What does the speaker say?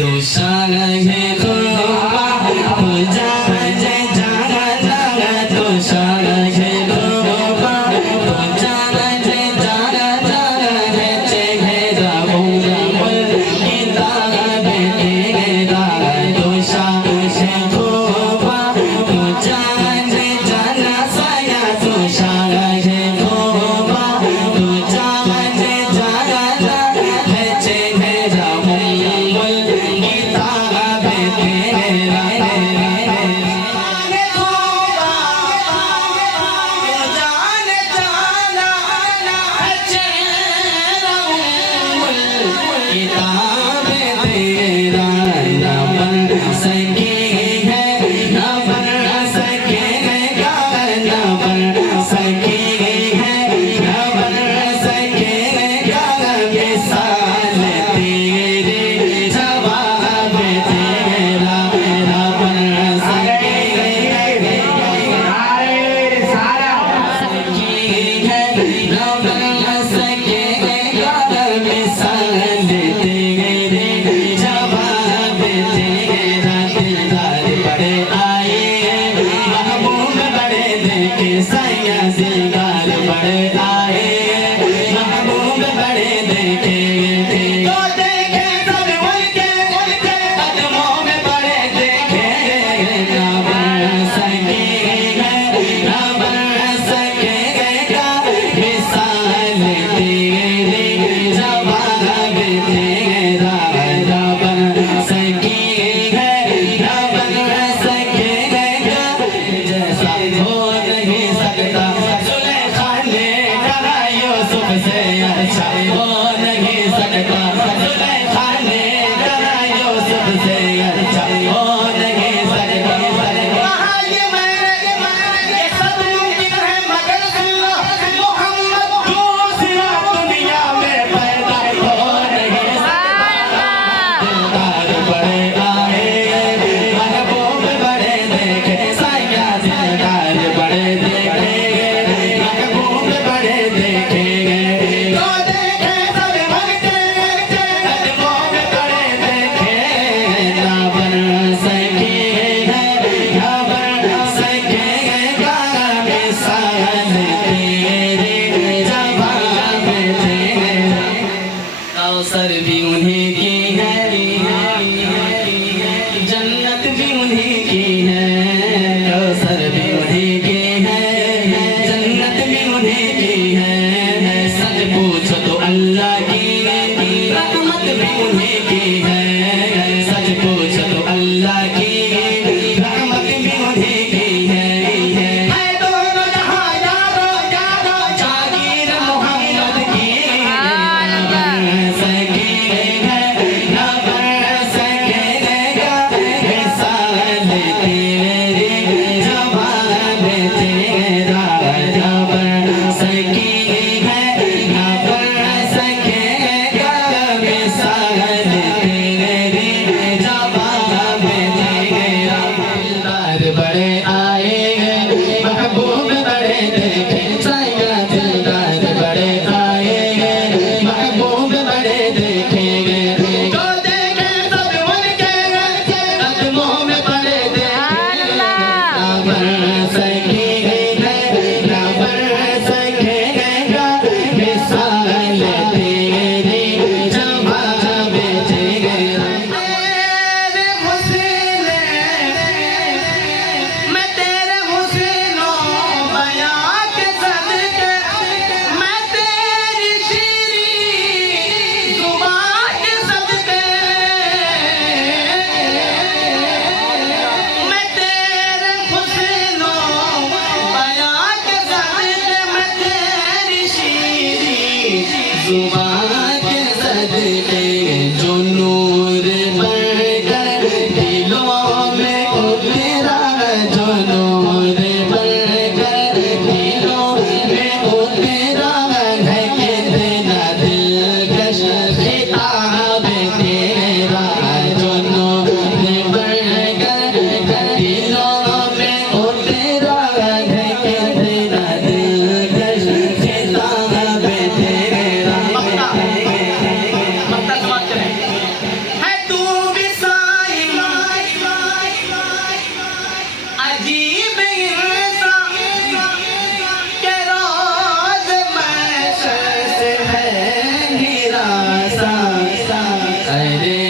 तो शान है खुदा तो जान जाना जाना तो शान है खुदा तो जान जाना जाना है चेहरा मुंगा मुल किताब बेटेगा तो शान है खुदा तो जान जाना साया तो शान है खुदा तो जान जाना जाना है चेहरा मुंगल किताब बेटेगा किताब तेरा न बन सके है न बन सकेगा न बन सके है न बन सकेगा मिसाल तेरे जवाब तेरा न बन सकेगा न बन सकेगा मिसाल तेरे जवाब तेरा दिलदार बड़े आए महबूब बड़े देखे सैया दिलदार बड़े आए महबूब बड़े देखे तो देखे सब उनके कदमों में बड़े देखे ना बन सकेगा ना बन सकेगा मिसाल तेरे जवाब तेरा ना बन सकेगा ना बन सकेगा जैसा हो नहीं सकता सुलेखा ने कहा यूसुफ से अच्छा हो नहीं सकता सुलेखा ने कहा यूसुफ से अच्छा हो नहीं सकता कहा ये सब मुमकिन है मगर मोहम्मद दूसरा दुनिया में पैदा हो नहीं सकता दिलदार बड़े आए महबूब बड़े देखे सैया दिलदार बड़े देखे महबूब बड़े देखे तो देखे सब उनके कदमों में बड़े देखे ना बन सकेगा ना बन सकेगा मिसाल तेरे जवाब तेरा कौसर भी उन्हीं की है रे